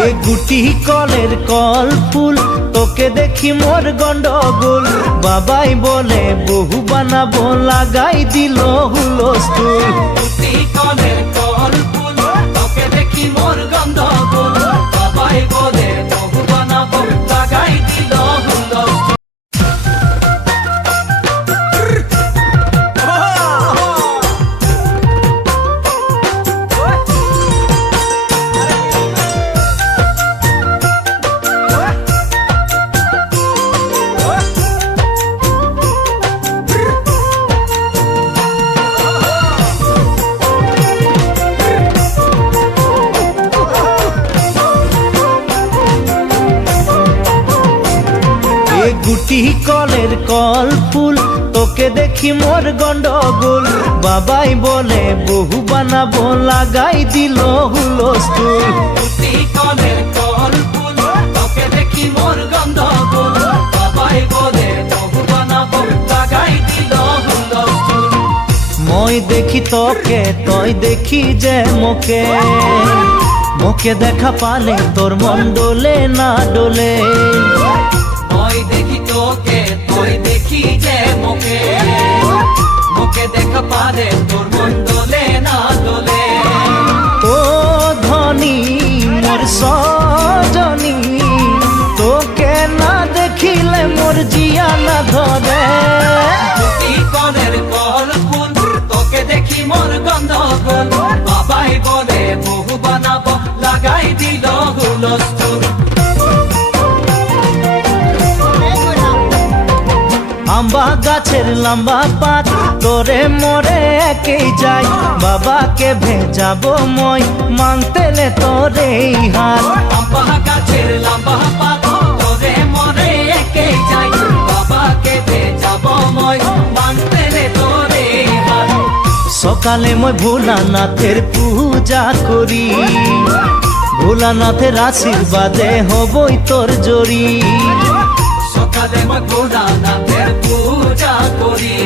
এ গুটি কলের কল ফুল তোকে দেখি মোর গন্ডগোল বাবাই বলে বহু বানাবো লাগাই দিল হুলস্থুল গুটি কলের কল ফুল তোকে দেখি মোর গন্ডগোল বাবাই বলে বহু বানাবো লাগাই দিল হুলস্থুল গুটি কলের কল ফুল তোকে দেখি মোর গন্ডগোল বাবাই বলে বহু বানাবো লাগাই দিল হুলস্থুল গুটি কলের কল ফুল তোকে দেখি মোর গন্ডগোল বাবাই বলে বহু বানাবো লাগাই দিল হুলস্থুল মই দেখি তোকে তই দেখি যে মোকে মোকে দেখা পালে তোর মন ডোলে না ডোলে মই দেখি তোকে তুই দেখি যে মোকে মোকে দেখা পারে তোর মন দোলে না দোলে ও ধনী মোর সজনী তোকে না দেখিলে মোর জিয়া না ধরে গুটি কলের কল ফুল তোকে দেখি মোর গন্ডগোল বাবাই বলে বহু বানাবো লাগাই দিল হুলস্থুল আম্বা গাছের লম্বা পাত তোরে মোরে একেই যাই বাবাকে ভেজাবো মই মানতেলে তোরে হাত আম্বা গাছের লম্বা পাত তোরে মোরে একে যাই বাবাকে ভেজাবো মই মানতেলে তোরে হাত সকালে মই ভোলানাথের পূজা করি ভোলানাথের আশীর্বাদে হবই তোর জড়ি সকালে মই ভোলানাথের পূজা করি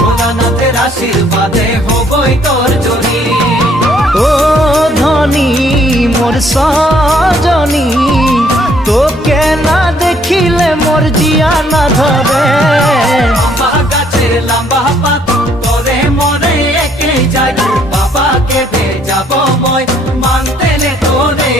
ভোলানাথের আশীর্বাদে হবই তোর জড়ি ও ধনী মোর সজনী তোকে না দেখিলে মোর জিয়া না ধরে আম্বা গাছের লম্বা পাত তোরে মোরে একে যাই বাবাকে ভেজাবো মই মানতেলে তোরে